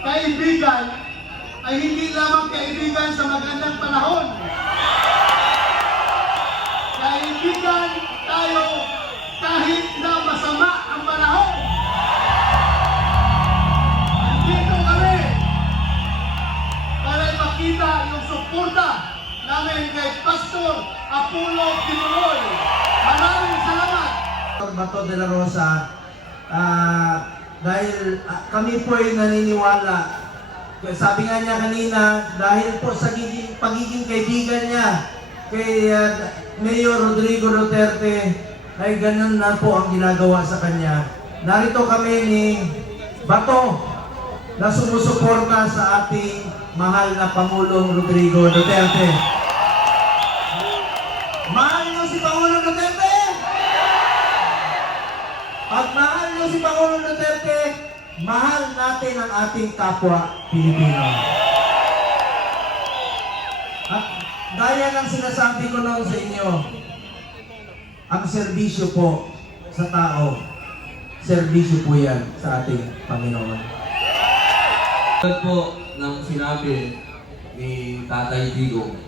kaibigan ay hindi lamang kaibigan sa magandang panahon. Kaibigan tayo kahit na masama ang panahon. Andito kami para ipakita yung suporta namin kay Pastor Apollo Kibuloy. Maraming salamat. Bato de la Rosa, dahil kami po ay naniniwala. Sabi nga niya kanina, dahil po sa pagiging kaibigan niya kay Mayor Rodrigo Duterte, ay ganun na po ang ginagawa sa kanya. Narito kami ni Bato na sumusuporta sa ating mahal na Pangulong Rodrigo Duterte. Mahal niyo si Pangulong Duterte? Pag mahal niyo si Pangulong Duterte, mahal natin ang ating kapwa Pilipino. At gaya ng sinasabi ko noon sa inyo, ang serbisyo po sa tao, serbisyo po yan sa ating Panginoon. Tulad po ng sinabi ni Tatay Digong,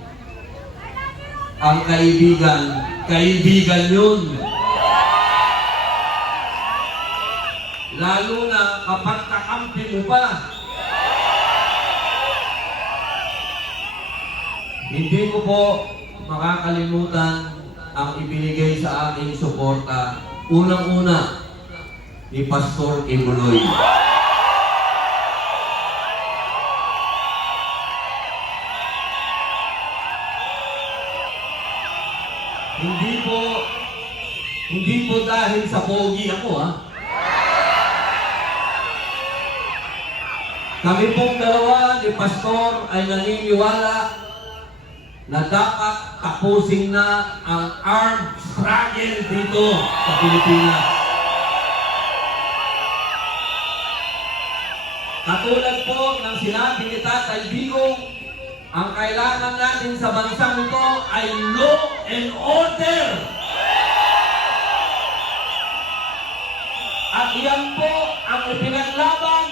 ang kaibigan, kaibigan yun. Lalo na kapag kakampi mo pa. Hindi ko po makakalimutan ang ibinigay sa aking suporta, unang-una, ni Pastor Kibuloy. Hindi po dahil sa pogi ako, ha? Kami pong dalawa ni Pastor ay naniniwala na dapat tapusin na ang armed struggle dito sa Pilipinas. Katulad po ng sinabi ni Tatay Digong, ang kailangan natin sa bansang ito ay law and order. At iyan po ang ipinaglaban